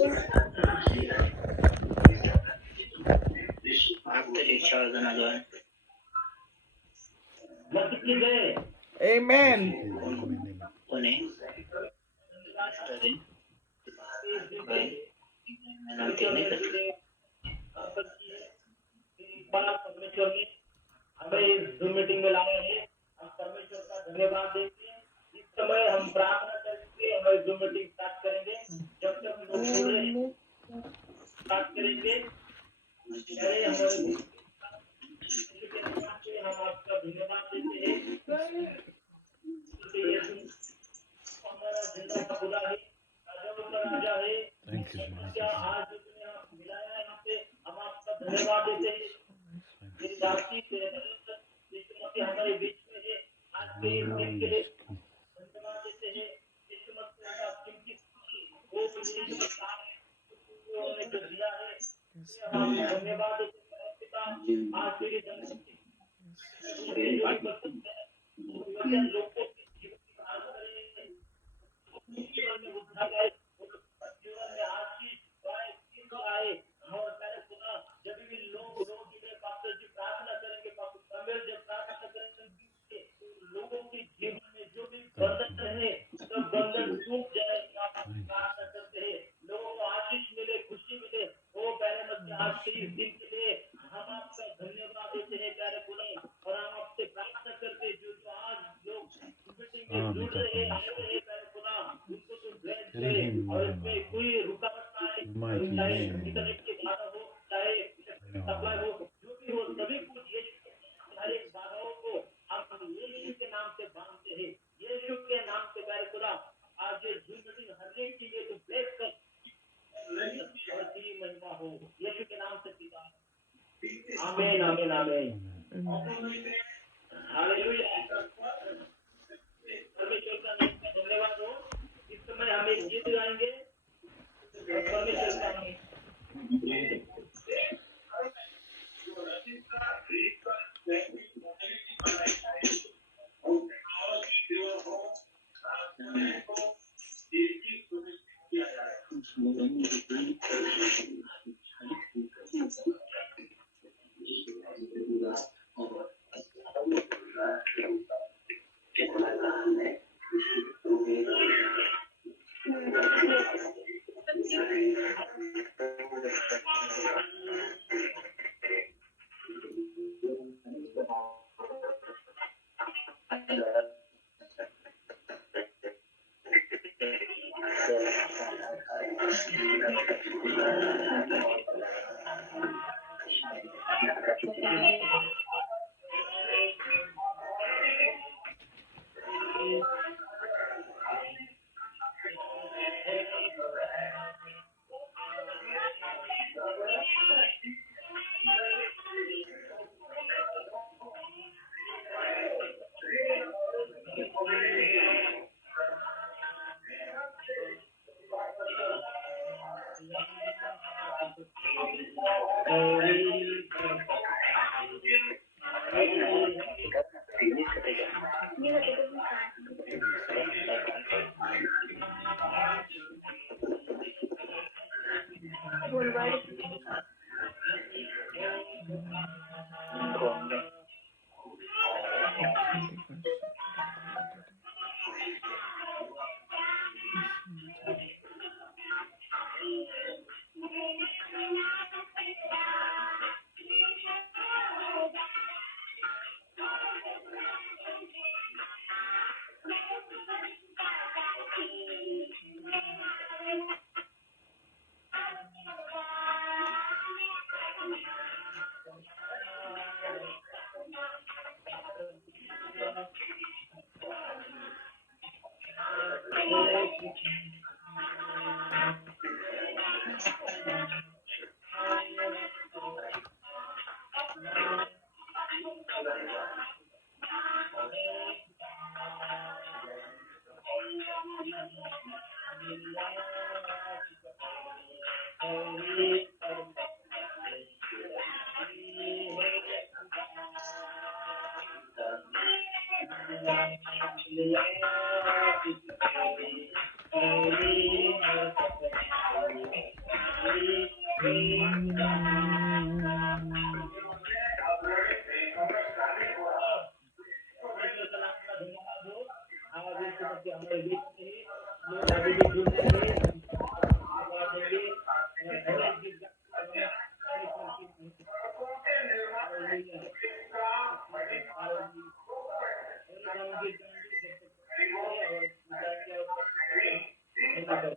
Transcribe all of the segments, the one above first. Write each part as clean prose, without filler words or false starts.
After Richard another. Amen. Pune. Study. Bye. Nanti नहीं करते. परमेश्वर ने हमें इस जूम मीटिंग में लाए हैं. हम परमेश्वर का धन्यवाद देते हैं. इस समय हम प्रार्थना करके हमारी जूम मीटिंग स्टार्ट करेंगे. जब तक लोग जुड़ रहे हैं स्टार्ट करेंगे. पहले हम आपका धन्यवाद देते हैं. हमारा जिंदा खुदा है. राजा है. आज मिलाया यहाँ पे हम आपका धन्यवाद देते हैं. मेरी दासी हमारे बीच में है. आज के दिन के लिए धन्यवाद देते हैं. वो जो दिया है हम धन्यवाद देते हैं. आज मेरी लोगों के जीवन में उद्धार आए. जीवन में आशीष आए. और मैंने सुना जब भी लोग पास्टर जी प्रार्थना करेंगे, पास्टर जब प्रार्थना करेंगे लोगों के जीवन में जो भी बंधन है सब बंधन टूट जाएगा. प्रार्थना करते हैं लोगों को आशीष मिले, खुशी मिले. वो पहले आज के इस दिन के लिए हम आपका धन्यवाद देते हैं प्यारे खुदा. और हम आपसे प्रार्थना करते हैं जो आज लोग मीटिंग में जुड़ रहे हैं, आए रहे प्यारे खुदा, उनको तो ब्लेस करे. और इसमें कोई रुकावट ना आए. चाहे इंटरनेट की बाधा हो, चाहे सप्लाई हो, जो भी हो, सभी कुछ हर एक बाधाओं को हम यीशु के नाम से बांधते हैं. यीशु के नाम से प्यारे खुदा आज ये जूम मीटिंग हर एक चीज को ब्लेस कर. महिमा हो यीशु के नाम से पिता. आमीन आमीन आमीन. हालेलुया. परमेश्वर का नाम का धन्यवाद हो. इस समय हम एक गीत गाएंगे. परमेश्वर का परमेश्वर का नाम का धन्यवाद हो। आज इस समय के हमारे बीच में ही लोग अभी भी जुड़ेंगे, धन्यवाद देंगे और अनेक गीत गाएंगे, परमेश्वर की हालेलुया, हालेलुया। और हम गीत गाएंगे जब तक और गाएंगे और धन्यवाद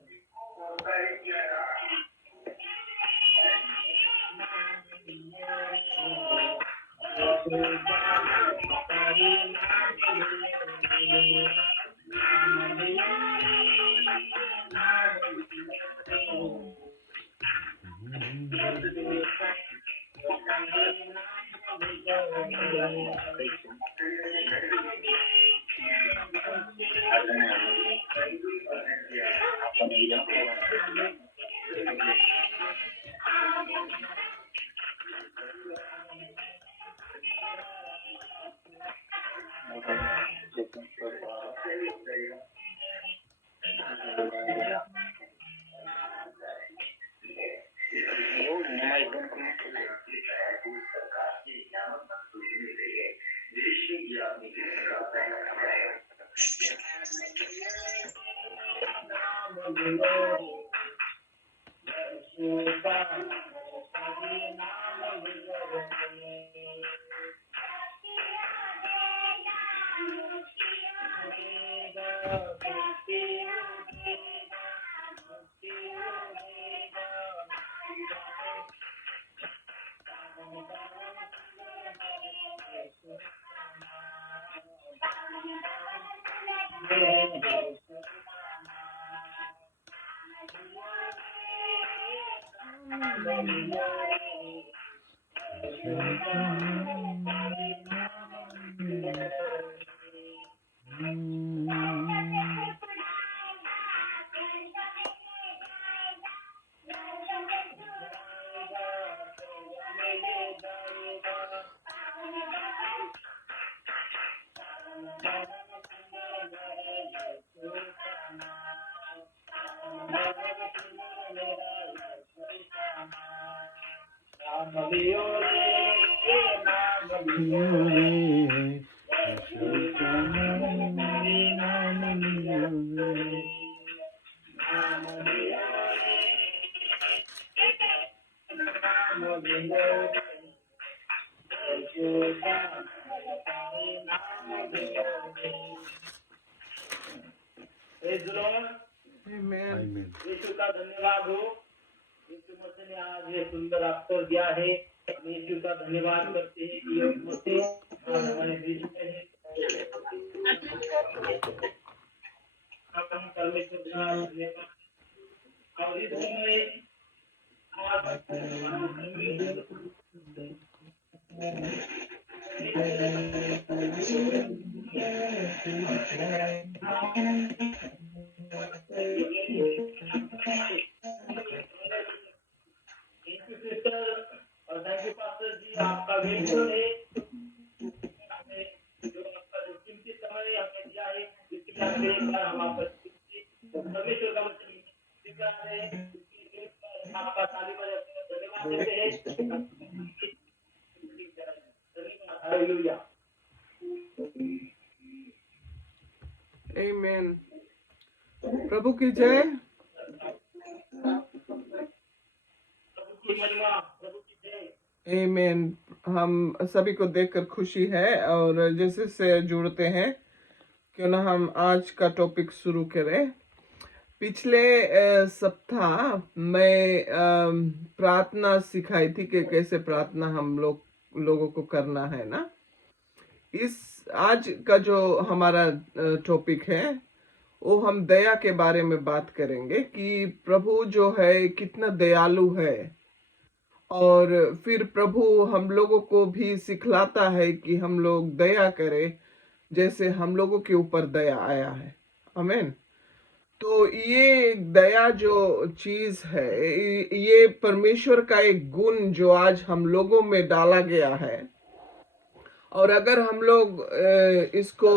Amen. यीशु का धन्यवाद हो। यीशु मसीह ने आज ये सुंदर अवसर दिया है। हम यीशु का धन्यवाद करते हैं कि यीशु मसीह आज हमारे बीच में है। हम परमेश्वर का धन्यवाद और इस समय और थैंक यू पास्टर जी, आपका वेट है। जो आपका जो कीमती समय हमें दिया है, इसके लिए एक बार हम आपका परमेश्वर का वचन स्वीकार करें। आपका ताली बजाते धन्यवाद देते हैं। धन्यवाद, हालेलुया। Amen. प्रभु की जय। प्रभु की महिमा, प्रभु की जय। Amen. हम सभी को देखकर खुशी है और जैसे से जुड़ते हैं, क्यों ना हम आज का टॉपिक शुरू करें। पिछले सप्ताह मैं प्रार्थना सिखाई थी कि कैसे प्रार्थना हम लोगों को करना है ना। इस आज का जो हमारा टॉपिक है वो हम दया के बारे में बात करेंगे कि प्रभु जो है कितना दयालु है, और फिर प्रभु हम लोगों को भी सिखलाता है कि हम लोग दया करें जैसे हम लोगों के ऊपर दया आया है। आमीन। तो ये दया जो चीज है, ये परमेश्वर का एक गुण जो आज हम लोगों में डाला गया है, और अगर हम लोग इसको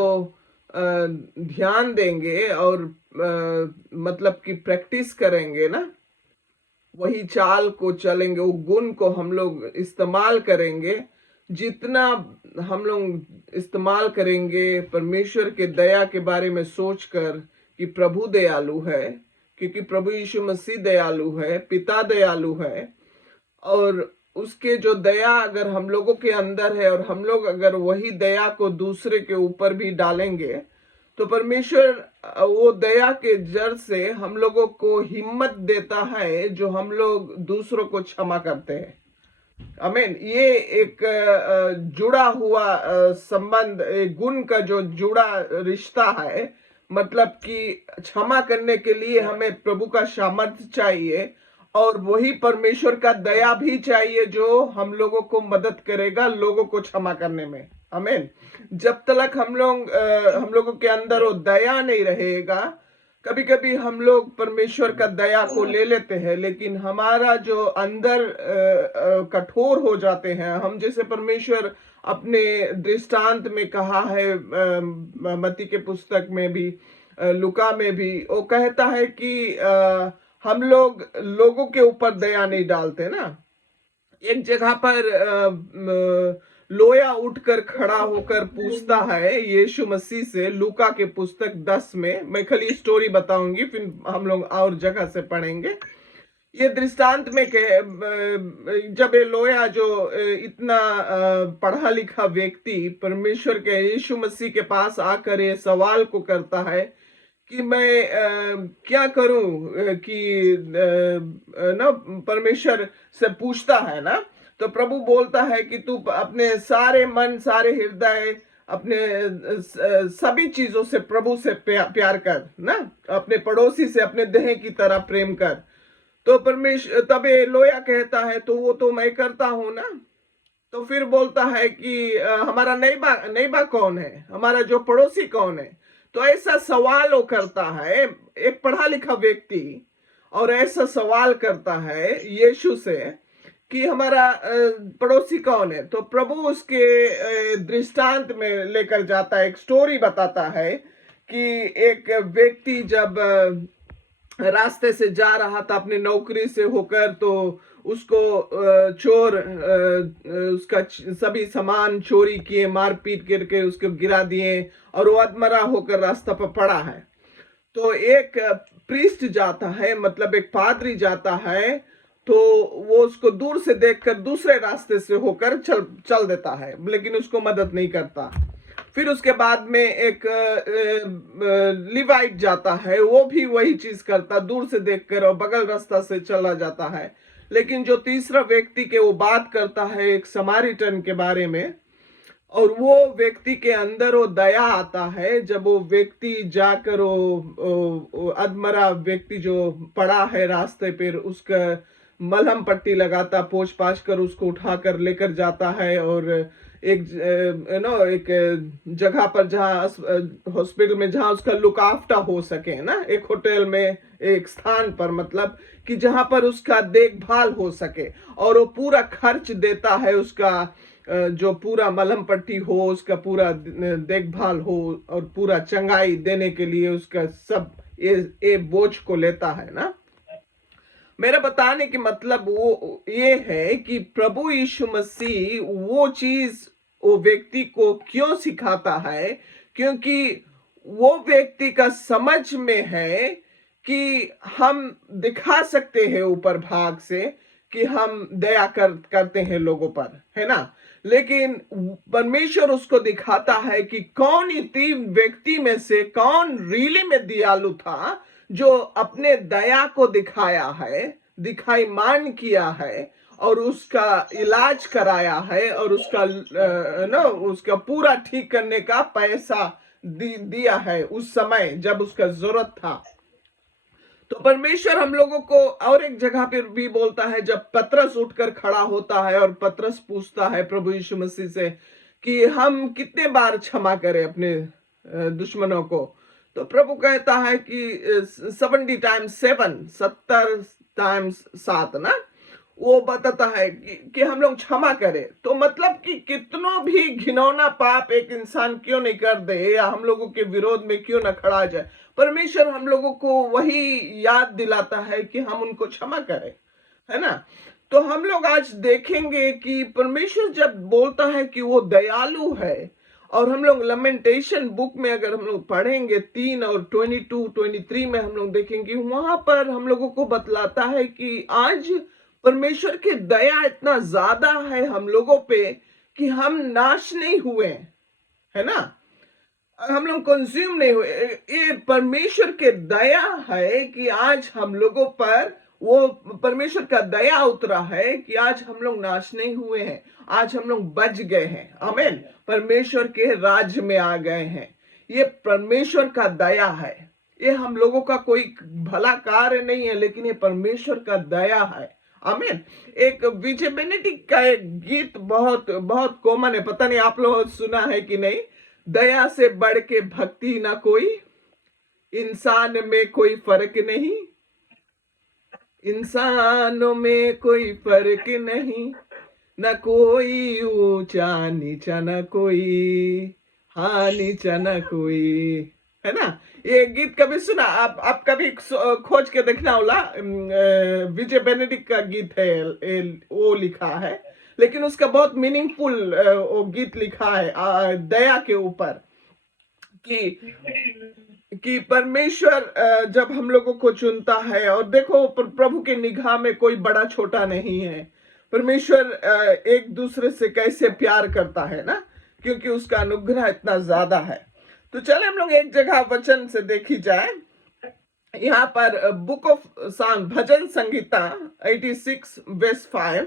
ध्यान देंगे और मतलब कि प्रैक्टिस करेंगे ना, वही चाल को चलेंगे, वो गुण को हम लोग इस्तेमाल करेंगे, जितना हम लोग इस्तेमाल करेंगे परमेश्वर के दया के बारे में सोचकर कि प्रभु दयालु है, क्योंकि प्रभु यीशु मसीह दयालु है, पिता दयालु है, और उसके जो दया अगर हम लोगों के अंदर है और हम लोग अगर वही दया को दूसरे के ऊपर भी डालेंगे, तो परमेश्वर वो दया के जड़ से हम लोगों को हिम्मत देता है जो हम लोग दूसरों को क्षमा करते हैं। आमीन। ये एक जुड़ा हुआ संबंध, एक गुण का जो जुड़ा रिश्ता है, मतलब कि क्षमा करने के लिए हमें प्रभु का सामर्थ्य चाहिए और वही परमेश्वर का दया भी चाहिए जो हम लोगों को मदद करेगा लोगों को क्षमा करने में। आमीन। जब तक हम लोगों के अंदर वो दया नहीं रहेगा, कभी कभी हम लोग परमेश्वर का दया को ले लेते हैं, लेकिन हमारा जो अंदर कठोर हो जाते हैं हम, जैसे परमेश्वर अपने दृष्टांत में कहा है, मत्ती के पुस्तक में भी, लुका में भी, वो कहता है कि हम लोगों के ऊपर दया नहीं डालते ना। एक जगह पर लोया उठकर खड़ा होकर पूछता है यीशु मसीह से, लूका के पुस्तक 10 में, मैं खाली स्टोरी बताऊंगी फिर हम लोग और जगह से पढ़ेंगे। ये दृष्टांत में जब ये लोया जो इतना पढ़ा लिखा व्यक्ति परमेश्वर के यीशु मसीह के पास आकर ये सवाल को करता है कि मैं क्या करूं कि ना, परमेश्वर से पूछता है ना, तो प्रभु बोलता है कि तू अपने सारे मन, सारे हृदय, अपने सभी चीजों से प्रभु से प्यार कर ना, अपने पड़ोसी से अपने देह की तरह प्रेम कर। तो परमेश्वर, तब ये लोया कहता है तो वो तो मैं करता हूं ना। तो फिर बोलता है कि हमारा नैबा कौन है, हमारा जो पड़ोसी कौन है। तो ऐसा सवाल वो करता है, एक पढ़ा लिखा व्यक्ति, और ऐसा सवाल करता है यीशु से कि हमारा पड़ोसी कौन है। तो प्रभु उसके दृष्टांत में लेकर जाता है, एक स्टोरी बताता है कि एक व्यक्ति जब रास्ते से जा रहा था अपनी नौकरी से होकर, तो उसको चोर उसका सभी सामान चोरी किए, मारपीट करके उसको गिरा दिए और वो अधमरा होकर रास्ता पर पड़ा है। तो एक प्रीस्ट जाता है, मतलब एक पादरी जाता है, तो वो उसको दूर से देखकर दूसरे रास्ते से होकर चल देता है, लेकिन उसको मदद नहीं करता। फिर उसके बाद में एक लिवाइट जाता है, वो भी वही चीज करता, दूर से देखकर और बगल रास्ता से चला जाता है। लेकिन जो तीसरा व्यक्ति के वो बात करता है एक समारिटन के बारे में, और वो व्यक्ति के अंदर वो दया आता है जब वो व्यक्ति जाकर वो अधमरा व्यक्ति जो पड़ा है रास्ते पर, उसका मलहम पट्टी लगाता, पोंछ पाछ कर उसको उठाकर लेकर जाता है, और एक जगह पर जहाँ हॉस्पिटल में जहाँ उसका लुक आफ्टर हो सके ना, एक होटल में, एक स्थान पर, मतलब कि जहाँ पर उसका देखभाल हो सके, और वो पूरा खर्च देता है, उसका जो पूरा मलहम पट्टी हो, उसका पूरा देखभाल हो और पूरा चंगाई देने के लिए उसका सब ये बोझ को लेता है ना। मेरा बताने की मतलब वो ये है कि प्रभु यीशु मसीह वो चीज वो व्यक्ति को क्यों सिखाता है, क्योंकि वो व्यक्ति का समझ में है कि हम दिखा सकते हैं ऊपर भाग से कि हम दया करते हैं लोगों पर, है ना, लेकिन परमेश्वर उसको दिखाता है कि कौन इतनी व्यक्ति में से कौन रियली में दयालु था, जो अपने दया को दिखाया है, दिखाई मान किया है और उसका इलाज कराया है और उसका पूरा ठीक करने का पैसा दिया है उस समय जब उसका जरूरत था। तो परमेश्वर हम लोगों को और एक जगह पर भी बोलता है, जब पतरस उठकर खड़ा होता है और पतरस पूछता है प्रभु यीशु मसीह से कि हम कितने बार क्षमा करें अपने दुश्मनों को, तो प्रभु कहता है कि 70 times 7, 70 times 7 ना, वो बताता है कि हम लोग क्षमा करें। तो मतलब कि कितनों भी घिनौना पाप एक इंसान क्यों नहीं कर दे या हम लोगों के विरोध में क्यों ना खड़ा जाए, परमेश्वर हम लोगों को वही याद दिलाता है कि हम उनको क्षमा करें। है ना। तो हम लोग आज देखेंगे कि परमेश्वर जब बोलता है कि वो दयालु है, और हम लोग लमेंटेशन बुक में अगर हम लोग पढ़ेंगे 3 और 22-23 में हम लोग देखेंगे, वहां पर हम लोगों को बतलाता है कि आज परमेश्वर की दया इतना ज्यादा है हम लोगों पे कि हम नाश नहीं हुए, है ना, हम लोग कंज्यूम नहीं हुए। ये परमेश्वर के दया है कि आज हम लोगों पर वो परमेश्वर का दया उतरा है कि आज हम लोग नाश नहीं हुए हैं, आज हम लोग बच गए हैं, आमीन, परमेश्वर के राज्य में आ गए हैं। ये परमेश्वर का दया है, ये हम लोगों का कोई भला कार्य नहीं है, लेकिन ये परमेश्वर का दया है, आमीन। एक विजय बेनेडिक्ट का एक गीत बहुत बहुत कॉमन है, पता नहीं आप लोग सुना है कि नहीं। दया से बढ़ के भक्ति ना कोई, इंसान में कोई फर्क नहीं, इंसानों में कोई फर्क नहीं, न कोई ऊंचा नीचा, न कोई हाँ नीचा, न कोई, है ना। ये गीत कभी सुना आप कभी खोज के देखना होला। विजय बेनेडिक्ट का गीत है, वो लिखा है, लेकिन उसका बहुत मीनिंगफुल वो गीत लिखा है दया के ऊपर, कि परमेश्वर जब हम लोगों को चुनता है, और देखो प्रभु के निगाह में कोई बड़ा छोटा नहीं है। परमेश्वर एक दूसरे से कैसे प्यार करता है ना, क्योंकि उसका अनुग्रह इतना ज्यादा है। तो चले हम लोग एक जगह वचन से देखी जाए, यहाँ पर book of song Bhajan Sangeeta 86 verse 5।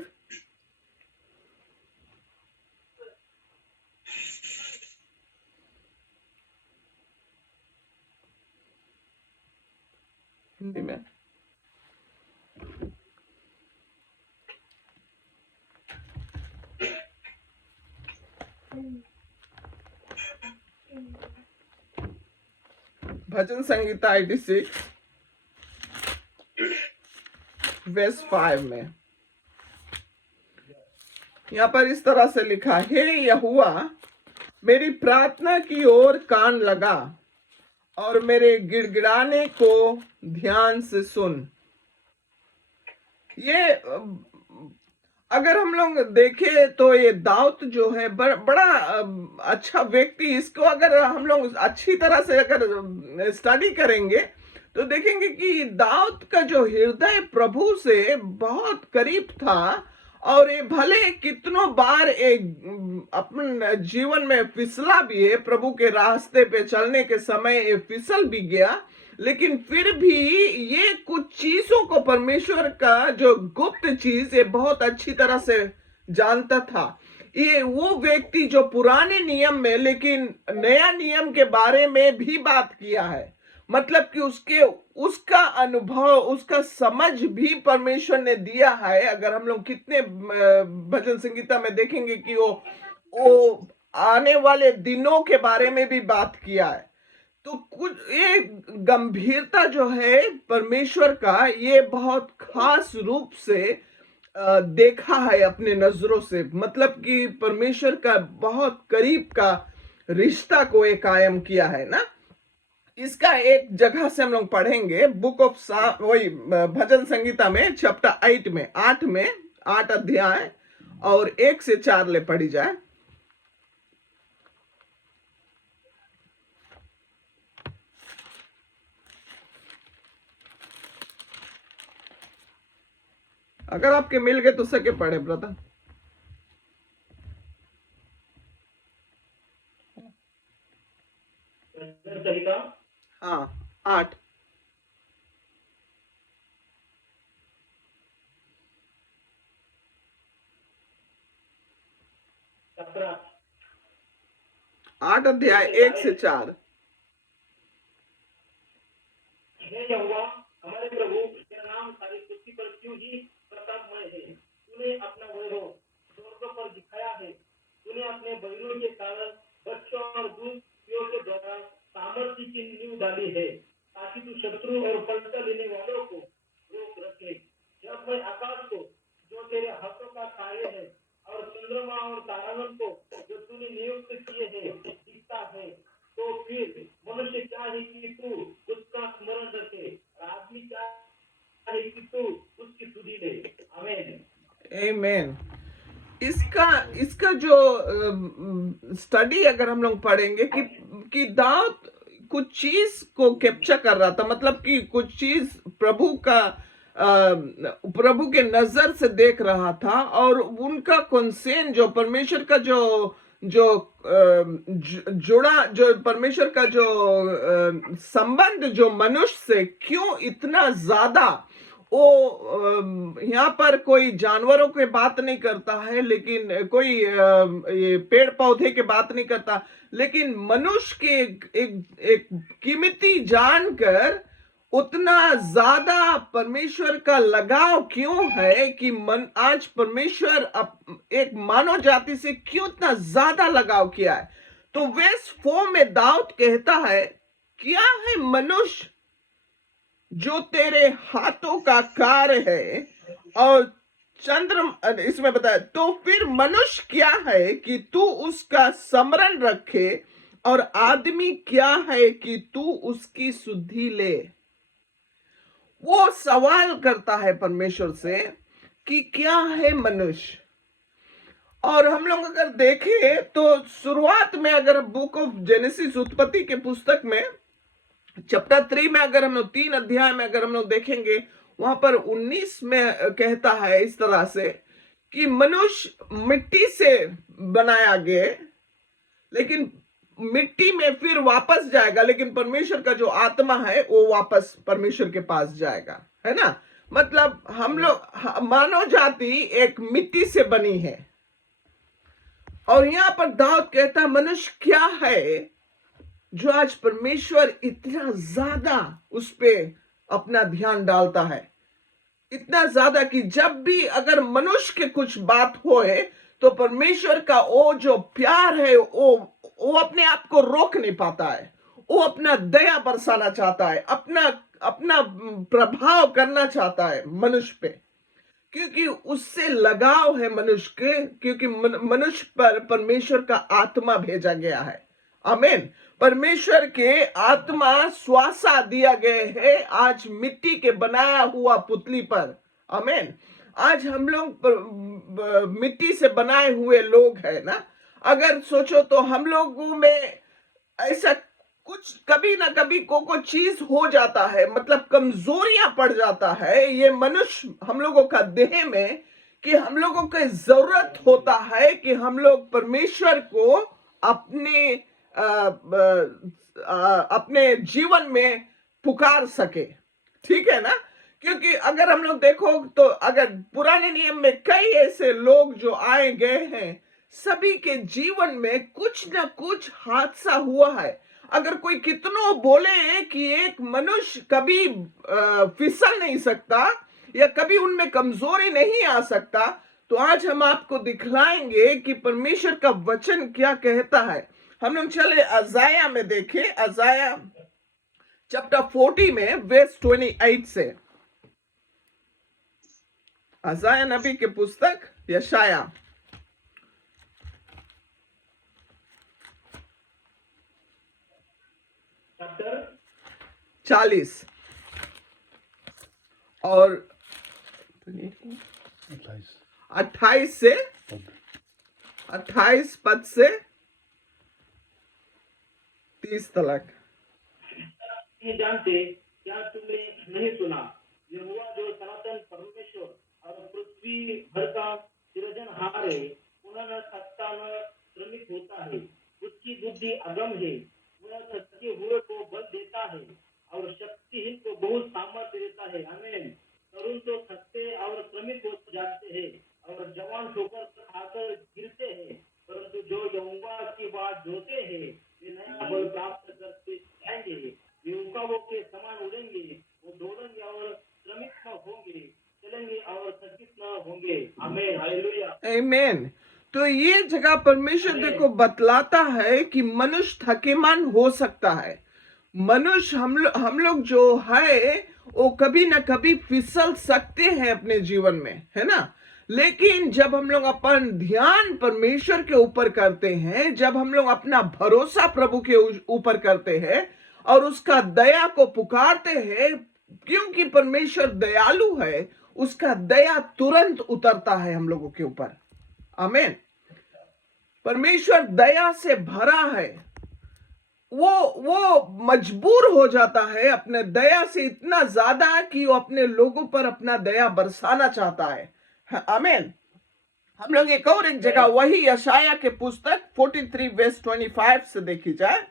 Hindi में भजन संगीता 86 वर्स 5 में यहाँ पर इस तरह से लिखा, हे यहोवा मेरी प्रार्थना की ओर कान लगा और मेरे गिड़गिड़ाने को ध्यान से सुन। ये अगर हम लोग देखें तो ये दाऊद जो है बड़ा अच्छा व्यक्ति, इसको अगर हम लोग अच्छी तरह से अगर स्टडी करेंगे तो देखेंगे कि दाऊद का जो हृदय प्रभु से बहुत करीब था, और ये भले कितनों बार एक अपने जीवन में फिसला भी है, प्रभु के रास्ते पे चलने के समय ये फिसल भी गया, लेकिन फिर भी ये कुछ चीजों को परमेश्वर का जो गुप्त चीज ये बहुत अच्छी तरह से जानता था। ये वो व्यक्ति जो पुराने नियम में लेकिन नया नियम के बारे में भी बात किया है, मतलब कि उसका अनुभव, उसका समझ भी परमेश्वर ने दिया है। अगर हम लोग कितने भजन संगीता में देखेंगे कि वो आने वाले दिनों के बारे में भी बात किया है। तो कुछ ये गंभीरता जो है परमेश्वर का, ये बहुत खास रूप से देखा है अपने नजरों से, मतलब कि परमेश्वर का बहुत करीब का रिश्ता को एक कायम किया है ना। इसका एक जगह से हम लोग पढ़ेंगे बुक ऑफ वही भजन संगीता में चैप्टर 8 में 8 अध्याय और 1 से 4 ले पढ़ी जाए। अगर आपके मिल गए तो सके पढ़े ब्रदर। संहिता हाँ 8। चैप्टर 8 अध्याय 1 से 4। हे यहोवा हमारे प्रभु, तेरा नाम सारी पृथ्वी पर क्यों ही प्रतापमय है। तूने अपना वैभव स्वर्ग पर दिखाया है। तूने अपने बहिरों के कारण बच्चों और दूधियों के द्वारा सामर्थ्य की नींव डाली है, ताकि तू शत्रु और पलटा लेने वालों को रोक रखे। जब मैं आकाश को जो तेरे हाथों का कार्य है और चंद्रमा और तारागण को जो तूने नियुक्त किए हैं दिखता है, तो फिर मनुष्य क्या है कि तू उसका स्मरण रखे, आदमी क्या है कि तू उसकी सुधि ले। आमेन। इसका इसका जो स्टडी अगर हम लोग पढ़ेंगे कि दाऊद कुछ चीज को कैप्चर कर रहा था, मतलब कि कुछ चीज प्रभु के नजर से देख रहा था, और उनका कंसेंट जो परमेश्वर का जो जो जुड़ा जो परमेश्वर का जो संबंध जो मनुष्य से क्यों इतना ज्यादा, वो यहाँ पर कोई जानवरों की बात नहीं करता है, लेकिन कोई ये पेड़ पौधे की बात नहीं करता, लेकिन मनुष्य के एक कीमती जानकर उतना ज्यादा परमेश्वर का लगाव क्यों है कि आज परमेश्वर एक मानव जाति से क्यों इतना ज्यादा लगाव किया है। तो वर्स 4 में दाऊद कहता है, क्या है मनुष्य जो तेरे हाथों का कार्य है, और इसमें बताया, तो फिर मनुष्य क्या है कि तू उसका स्मरण रखे, और आदमी क्या है कि तू उसकी सुधि ले। वो सवाल करता है परमेश्वर से कि क्या है मनुष्य। और हम लोग अगर देखें तो शुरुआत में, अगर बुक ऑफ जेनेसिस उत्पत्ति के पुस्तक में चैप्टर 3 में अगर हम लोग 3 अध्याय में अगर हम लोग देखेंगे, वहां पर 19 में कहता है इस तरह से कि मनुष्य मिट्टी से बनाया गया, लेकिन मिट्टी में फिर वापस जाएगा, लेकिन परमेश्वर का जो आत्मा है वो वापस परमेश्वर के पास जाएगा, है ना। मतलब हम लोग मानव जाति एक मिट्टी से बनी है, और यहां पर दाऊद कहता है मनुष्य क्या है जो आज परमेश्वर इतना ज्यादा उस पे अपना ध्यान डालता है, इतना ज्यादा कि जब भी अगर मनुष्य के कुछ बात होए तो परमेश्वर का वो जो प्यार है वो अपने आप को रोक नहीं पाता है, वो अपना दया बरसाना चाहता है, अपना प्रभाव करना चाहता है मनुष्य पे, क्योंकि उससे लगाव है मनुष्य के, क्योंकि मनुष्य पर परमेश्वर का आत्मा भेजा गया है। आमीन। परमेश्वर के आत्मा श्वासा दिया गया है आज मिट्टी के बनाया हुआ पुतली पर। आमीन। आज हम लोग मिट्टी से बनाए हुए लोग हैं ना। अगर सोचो तो हम लोगों में ऐसा कुछ कभी ना कभी को चीज हो जाता है, मतलब कमजोरियां पड़ जाता है ये मनुष्य हम लोगों का देह में, कि हम लोगों को जरूरत होता है कि हम लोग परमेश्वर को अपने जीवन में पुकार सके, ठीक है ना। क्योंकि अगर हम लोग देखो तो अगर पुराने नियम में कई ऐसे लोग जो आए गए हैं, सभी के जीवन में कुछ ना कुछ हादसा हुआ है। अगर कोई कितनों बोले कि एक मनुष्य कभी फिसल नहीं सकता या कभी उनमें कमजोरी नहीं आ सकता, तो आज हम आपको दिखलाएंगे कि परमेश्वर का वचन क्या कहता है। हम लोग चले अजाया में देखें, अजाया चैप्टर 40 में वर्स 28 से। अजाया नबी के पुस्तक यशाया चैप्टर 40 और 28 से 28 पद से 30 तक। नहीं जानते क्या तुमने नहीं सुना, यहोवा जो सनातन परमेश्वर और पृथ्वी भर का सृजनहार है, पुनः सत्ता में श्रमिक होता है, उसकी बुद्धि अगम है, वह थके हुए को बल देता है और शक्तिहीन को बहुत सामर्थ्य देता है। आमीन। तरुण तो थकते और श्रमिक हो जाते हैं और जवान ठोकर खाकर गिरते हैं, परंतु जो यहोवा की बात जोते हैं वे नया बल प्राप्त करते जाएंगे, वे उकाबों के समान उड़ेंगे, वो दौड़ेंगे और श्रमिक न होंगे, चलेंगे और थकित न होंगे। आमीन। हालेलुया। आमीन। तो ये जगह परमेश्वर देखो बतलाता है कि मनुष्य थकेमान हो सकता है। मनुष्य हम लोग जो है वो कभी ना कभी फिसल सकते हैं अपने जीवन में, है ना। लेकिन जब हम लोग अपन ध्यान परमेश्वर के ऊपर करते हैं, जब हम लोग अपना भरोसा प्रभु के ऊपर करते हैं और उसका दया को पुकारते हैं, क्योंकि परमेश्वर दयालु है, उसका दया तुरंत उतरता है हम लोगों के ऊपर। आमीन। परमेश्वर दया से भरा है। वो मजबूर हो जाता है अपने दया से इतना ज्यादा कि वो अपने लोगों पर अपना दया बरसाना चाहता है। आमीन। हम लोग एक और एक जगह वही यशाया के पुस्तक 43 वर्स 25 से देखी जाए।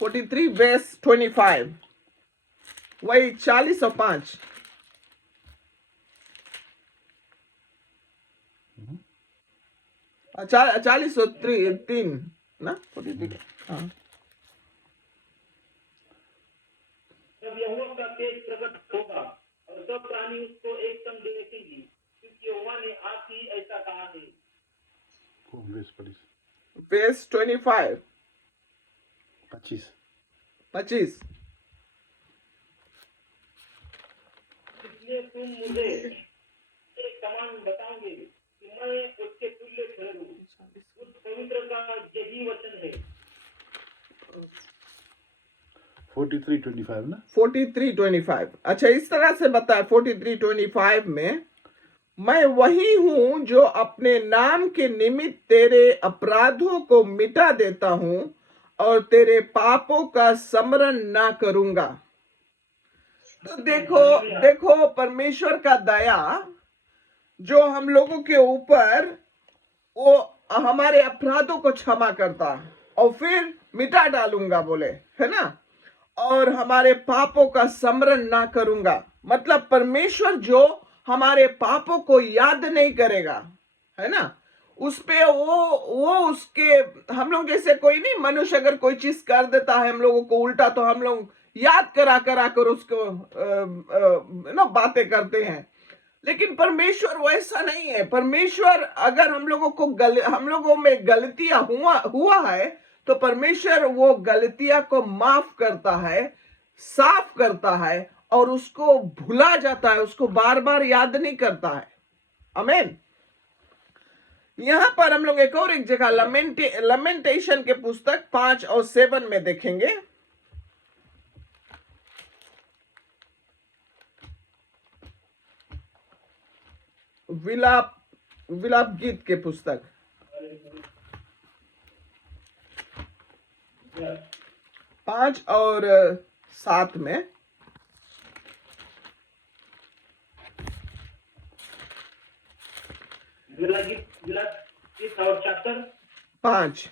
43 वर्स 25, वही 40 और 5। अच्छा, 40 और 3 ना 43। हाँ। जब यहोवा का तेज प्रकट होगा और सब प्राणी उसको एक संग देखेंगे, क्योंकि यहोवा ने आप ही ऐसा कहा है। वर्स 25 25। इसलिए तुम मुझे एक समान बताओगे कि मैं उसके तुल्य ठहरूं। उस पवित्र का यही वचन है। 43:25 ना। 43:25। अच्छा, इस तरह से बताया 43:25 में, मैं वही हूं जो अपने नाम के निमित्त तेरे अपराधों को मिटा देता हूं और तेरे पापों का स्मरण ना करूंगा। तो देखो परमेश्वर का दया जो हम लोगों के ऊपर, वो हमारे अपराधों को क्षमा करता और फिर मिटा डालूंगा बोले, है ना। और हमारे पापों का स्मरण ना करूंगा, मतलब परमेश्वर जो हमारे पापों को याद नहीं करेगा, है ना। उस पे वो उसके, हम लोग जैसे कोई नहीं, मनुष्य अगर कोई चीज कर देता है हम लोगों को उल्टा, तो हम लोग याद करा कर उसको ना बातें करते हैं। लेकिन परमेश्वर वैसा नहीं है। परमेश्वर अगर हम लोगों में गलतियां हुआ है, तो परमेश्वर वो गलतियां को माफ करता है, साफ करता है और उसको भुला जाता है, उसको बार बार याद नहीं करता है। आमीन। यहां पर हम लोग एक और एक जगह लमेंटेशन के पुस्तक 5 और 7 में देखेंगे। विलाप गीत के पुस्तक 5 और 7 में। और चैप्टर 5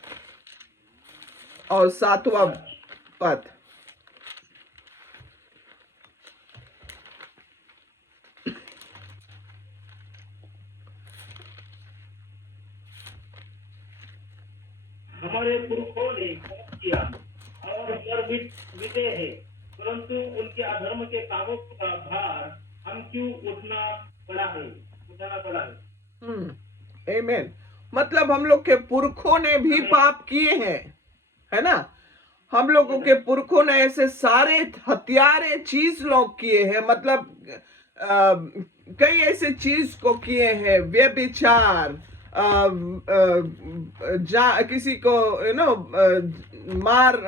और 7वां पद। हमारे पुरखों ने पाप किया और कर बीते हैं, परंतु उनके अधर्म के कामों का भार हम क्यों उठाना पड़ा है। आमीन। मतलब हम लोग के पुरखों ने भी पाप किए हैं, है ना। हम लोगों के पुरखों ने ऐसे सारे हत्यारे चीज लोग किए हैं, मतलब कई ऐसे चीज को किए हैं, व्यभिचार, किसी को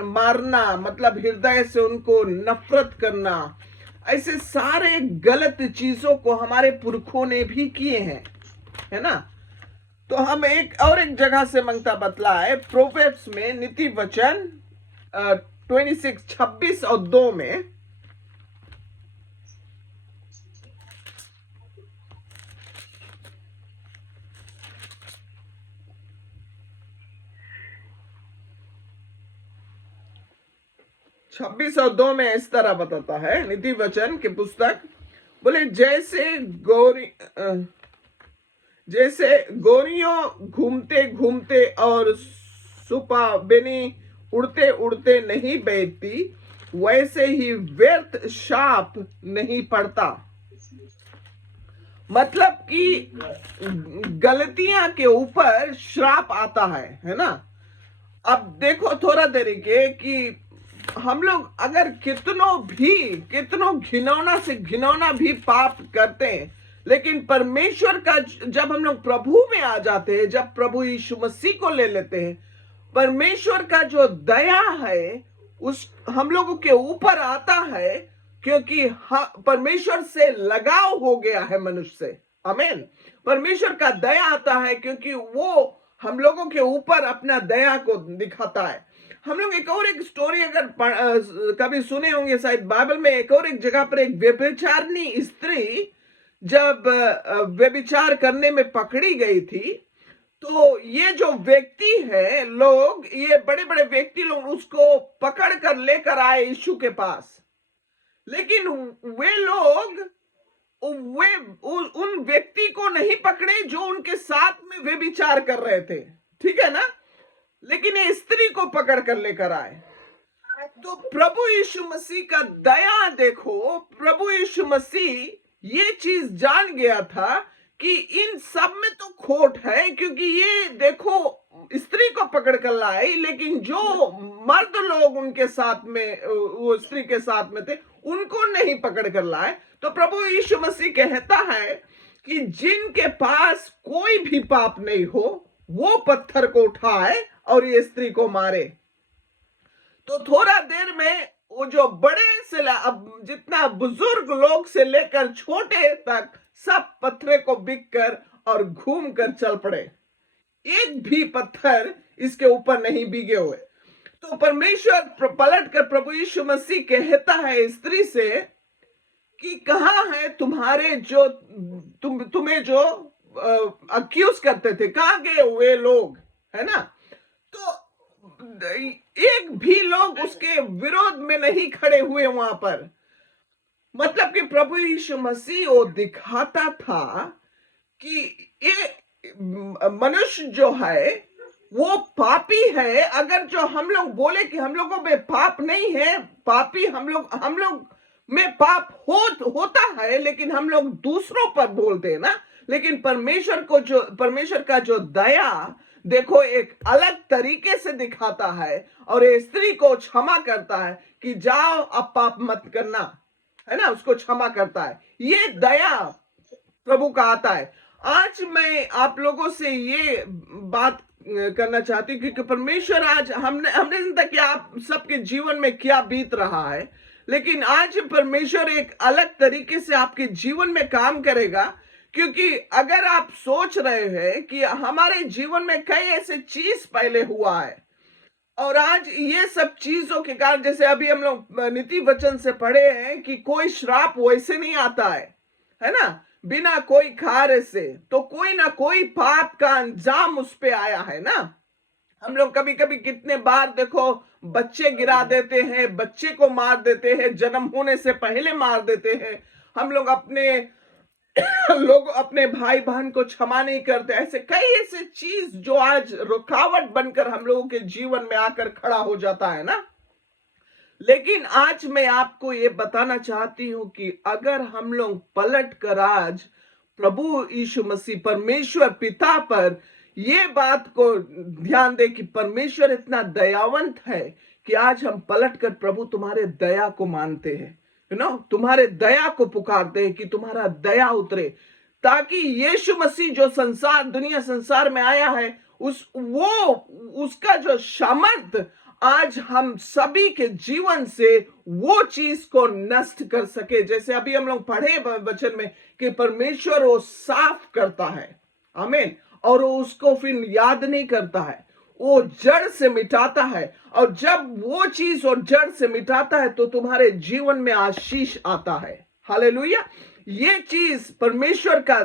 मारना, मतलब हृदय से उनको नफरत करना, ऐसे सारे गलत चीजों को हमारे पुरखों ने भी किए हैं, है ना। तो हम एक जगह से मंगता बतला है, प्रोवेब्स में, नीति वचन 26 और 2 में। छब्बीस और 2 में इस तरह बताता है नीति वचन के पुस्तक, बोले जैसे गोरियों घूमते घूमते और सुपा बेनी उड़ते उड़ते नहीं बैठती, वैसे ही व्यर्थ शाप नहीं पड़ता। मतलब कि गलतियां के ऊपर श्राप आता है ना। अब देखो थोड़ा देरी के कि हम लोग अगर कितनों घिनौना से घिनौना भी पाप करते हैं, लेकिन परमेश्वर का जब हम लोग प्रभु में आ जाते हैं, जब प्रभु यीशु मसीह को ले लेते हैं, परमेश्वर का जो दया है उस हम लोगों के ऊपर आता है क्योंकि परमेश्वर से लगाव हो गया है मनुष्य से। आमीन। परमेश्वर का दया आता है क्योंकि वो हम लोगों के ऊपर अपना दया को दिखाता है। हम लोग एक स्टोरी अगर कभी सुने होंगे शायद बाइबल में, एक जगह पर एक व्यभिचारिणी स्त्री जब व्यभिचार करने में पकड़ी गई थी, तो ये जो व्यक्ति है, लोग, ये बड़े बड़े व्यक्ति लोग उसको पकड़ कर लेकर आए यीशु के पास। लेकिन वे लोग उन व्यक्ति को नहीं पकड़े जो उनके साथ में व्यभिचार कर रहे थे, ठीक है ना, लेकिन ये स्त्री को पकड़ कर लेकर आए। तो प्रभु यीशु मसीह का दया देखो, प्रभु यीशु मसीह ये चीज जान गया था कि इन सब में तो खोट है, क्योंकि ये देखो स्त्री को पकड़ कर लाई, लेकिन जो मर्द लोग उनके साथ में, वो स्त्री के साथ में थे, उनको नहीं पकड़ कर लाए। तो प्रभु यीशु मसीह कहता है कि जिनके पास कोई भी पाप नहीं हो वो पत्थर को उठाए और ये स्त्री को मारे। तो थोड़ा देर में वो जो बड़े से अब जितना बुजुर्ग लोग से लेकर छोटे तक सब पत्थरे को बिक कर और घूम कर चल पड़े, एक भी पत्थर इसके ऊपर नहीं बिगे हुए। तो परमेश्वर पलट कर प्रभु यीशु मसीह कहता है स्त्री से कि कहाँ है तुम्हारे जो तुम्हें जो अक्यूज करते थे, कहाँ गए वे लोग, है ना। तो एक भी लोग उसके विरोध में नहीं खड़े हुए वहां पर। मतलब कि प्रभु यीशु मसीह वो दिखाता था कि ये मनुष्य जो है वो पापी है। अगर जो हम लोग बोले कि हम लोगों में पाप नहीं है, पापी हम लोग में पाप होता है, लेकिन हम लोग दूसरों पर बोलते हैं ना। लेकिन परमेश्वर का जो दया देखो एक अलग तरीके से दिखाता है और ये स्त्री को क्षमा करता है कि जाओ अब पाप मत करना, है ना, उसको क्षमा करता है। ये दया प्रभु का आता है। आज मैं आप लोगों से ये बात करना चाहती हूँ क्योंकि परमेश्वर आज हमने चिंता किया आप सबके जीवन में क्या बीत रहा है, लेकिन आज परमेश्वर एक अलग तरीके से आपके जीवन में काम करेगा। क्योंकि अगर आप सोच रहे हैं कि हमारे जीवन में कई ऐसे चीज पहले हुआ है और आज ये सब चीजों के कारण, जैसे अभी हम लोग नीति वचन से पढ़े हैं कि कोई श्राप वैसे नहीं आता है ना, बिना कोई कार्य से, तो कोई ना कोई पाप का अंजाम उस पे आया है ना। हम लोग कभी कभी कितने बार देखो बच्चे गिरा देते हैं, बच्चे को मार देते हैं, जन्म होने से पहले मार देते हैं। हम लोग अपने भाई बहन को क्षमा नहीं करते। ऐसे कई ऐसे चीज जो आज रुकावट बनकर हम लोगों के जीवन में आकर खड़ा हो जाता है ना। लेकिन आज मैं आपको ये बताना चाहती हूं कि अगर हम लोग पलट कर आज प्रभु यीशु मसीह परमेश्वर पिता पर ये बात को ध्यान दे कि परमेश्वर इतना दयावंत है कि आज हम पलट कर प्रभु तुम्हारे दया को मानते हैं, तुम्हारे दया को पुकारते हैं कि तुम्हारा दया उतरे, ताकि यीशु मसीह जो दुनिया संसार में आया है उसका जो सामर्थ आज हम सभी के जीवन से वो चीज को नष्ट कर सके। जैसे अभी हम लोग पढ़े वचन में कि परमेश्वर वो साफ करता है, आमीन, और वो उसको फिर याद नहीं करता है, वो जड़ से मिटाता है। और जब वो चीज और जड़ से मिटाता है तो तुम्हारे जीवन में आशीष आता है। हालेलुया। ये चीज परमेश्वर का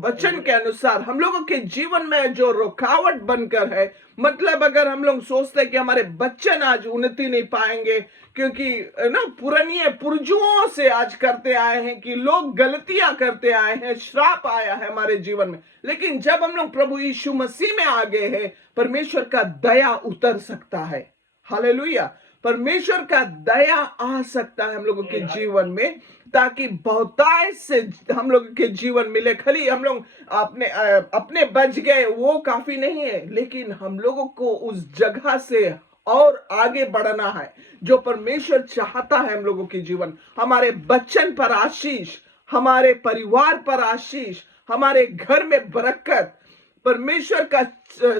वचन के अनुसार हम लोगों के जीवन में जो रुकावट बनकर है, मतलब अगर हम लोग सोचते हैं कि हमारे बच्चे आज उन्नति नहीं पाएंगे क्योंकि ना पुरानी पुरजुओं से आज करते आए हैं कि लोग गलतियां करते आए हैं, श्राप आया है हमारे जीवन में। लेकिन जब हम लोग प्रभु यीशु मसीह में आ गए हैं, परमेश्वर का दया उतर सकता है। हालेलुया। परमेश्वर का दया आ सकता है हम लोगों के जीवन में, ताकि बहुतायत से हम लोगों के जीवन मिले। खाली हम लोग अपने बच गए वो काफी नहीं है, लेकिन हम लोगों को उस जगह से और आगे बढ़ना है जो परमेश्वर चाहता है हम लोगों के जीवन। हमारे बच्चन पर आशीष, हमारे परिवार पर आशीष, हमारे घर में बरकत, परमेश्वर का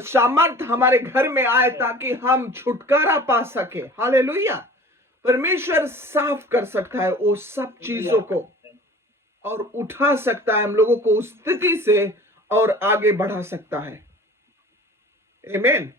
सामर्थ हमारे घर में आए ताकि हम छुटकारा पा सके। हालेलुया। परमेश्वर साफ कर सकता है वो सब चीजों को और उठा सकता है हम लोगों को उस स्थिति से और आगे बढ़ा सकता है। आमीन।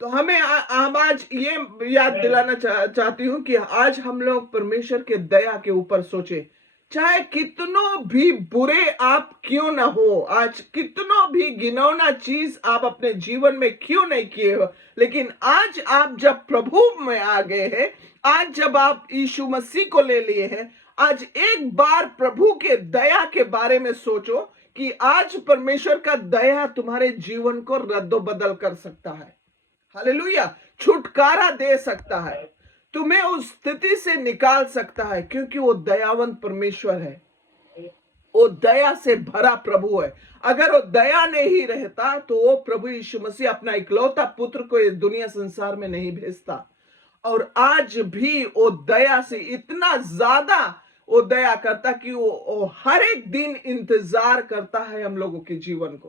तो हमें हम आज ये याद दिलाना चाहती हूं कि आज हम लोग परमेश्वर के दया के ऊपर सोचे। चाहे कितनों भी बुरे आप क्यों ना हो, आज कितनों भी घिनौना चीज आप अपने जीवन में क्यों नहीं किए हो, लेकिन आज आप जब प्रभु में आ गए हैं, आज जब आप यीशु मसीह को ले लिए हैं, आज एक बार प्रभु के दया के बारे में सोचो कि आज परमेश्वर का दया तुम्हारे जीवन को रद्दोबदल कर सकता है। हालेलुया। छुटकारा दे सकता है, तुम्हें उस स्थिति से निकाल सकता है, क्योंकि वो दयावंत परमेश्वर है, वो दया से भरा प्रभु है। अगर वो दया नहीं रहता तो वो प्रभु यीशु मसीह अपना इकलौता पुत्र को इस दुनिया संसार में नहीं भेजता। और आज भी वो दया से इतना ज्यादा वो दया करता कि वो हर एक दिन इंतजार करता है हम लोगों के जीवन को।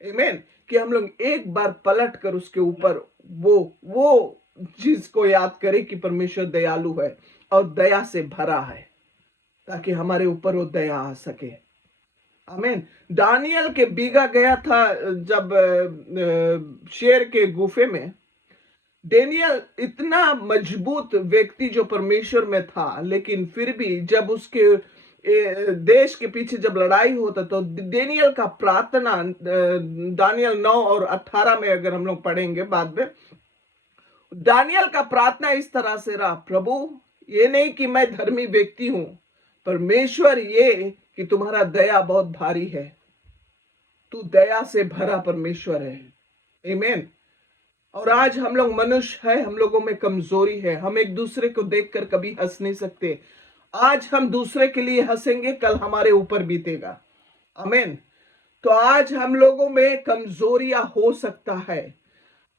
आमीन। कि हम लोग एक बार पलट कर उसके ऊपर वो चीज को याद करें कि परमेश्वर दयालु है और दया से भरा है, ताकि हमारे ऊपर वो दया आ सके। आमीन। दानियल के बीगा गया था जब शेर के गुफे में, डेनियल इतना मजबूत व्यक्ति जो परमेश्वर में था, लेकिन फिर भी जब उसके देश के पीछे जब लड़ाई होता तो डेनियल का प्रार्थना दानियल 9 और 18 में अगर हम लोग पढ़ेंगे बाद में, दानियल का प्रार्थना इस तरह से रहा, प्रभु ये नहीं कि मैं धर्मी व्यक्ति हूं, परमेश्वर ये कि तुम्हारा दया बहुत भारी है, तू दया से भरा परमेश्वर है। आमीन। और आज हम लोग मनुष्य है, हम लोगों में कमजोरी है, हम एक दूसरे को देखकर कभी हंस नहीं सकते। आज हम दूसरे के लिए हंसेंगे, कल हमारे ऊपर बीतेगा। आमीन। तो आज हम लोगों में कमजोरियां हो सकता है,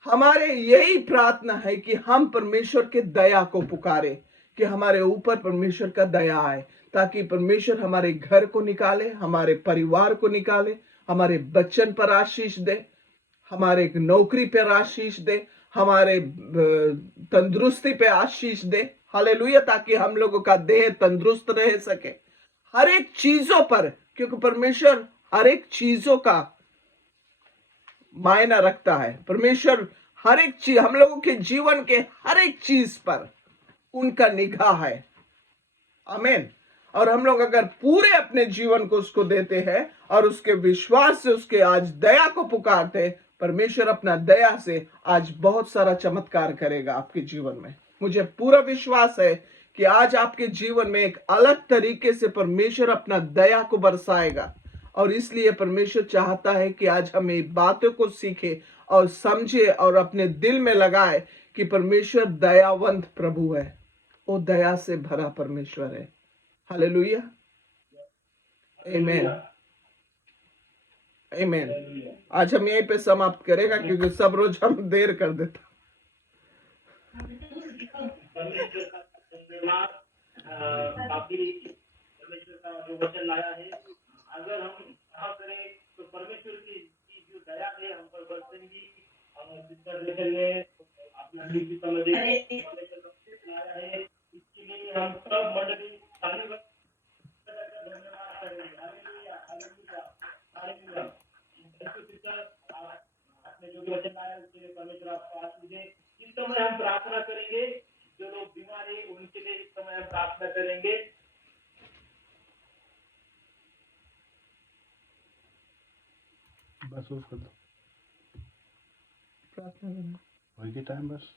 हमारे यही प्रार्थना है कि हम परमेश्वर के दया को पुकारे, कि हमारे ऊपर परमेश्वर का दया आए, ताकि परमेश्वर हमारे घर को निकाले, हमारे परिवार को निकाले, हमारे बच्चन पर आशीष दे, हमारे नौकरी पर आशीष दे, हमारे तंदुरुस्ती पे आशीष दे। हालेलुया। ताकि हम लोगों का देह तंदुरुस्त रह सके हर एक चीजों पर, क्योंकि परमेश्वर हर एक चीजों का मायना रखता है। परमेश्वर हर एक चीज, हम लोगों के जीवन के हर एक चीज पर उनका निगाह है। आमीन। और हम लोग अगर पूरे अपने जीवन को उसको देते हैं और उसके विश्वास से उसके आज दया को पुकारते, परमेश्वर अपना दया से आज बहुत सारा चमत्कार करेगा आपके जीवन में। मुझे पूरा विश्वास है कि आज आपके जीवन में एक अलग तरीके से परमेश्वर अपना दया को बरसाएगा, और इसलिए परमेश्वर चाहता है कि आज हम ये बातों को सीखे और समझे और अपने दिल में लगाए कि परमेश्वर दयावंत प्रभु है, वो दया से भरा परमेश्वर है। हालेलुया। आमीन। आमीन। आज हम यहीं पे समाप्त करेगा, क्योंकि सब रोज हम देर कर देता। परमेश्वर का धन्यवाद। काफी परमेश्वर का जो वचन लाया है, अगर हम कहा करें तो परमेश्वर की जो दया है हम पर बरसेगी। हम अपना नीति समझे लाया है, इसके लिए हम सब मंडली ताली धन्यवाद करेंगे। Hallelujah, hallelujah, hallelujah. आपने जो वचन लाया उसके लिए परमेश्वर आपको आशीष दे। इस समय हम प्रार्थना करेंगे, जो लोग बीमार है उनके लिए इस समय हम प्रार्थना करेंगे। बस उसको प्रार्थना वही टाइम बस।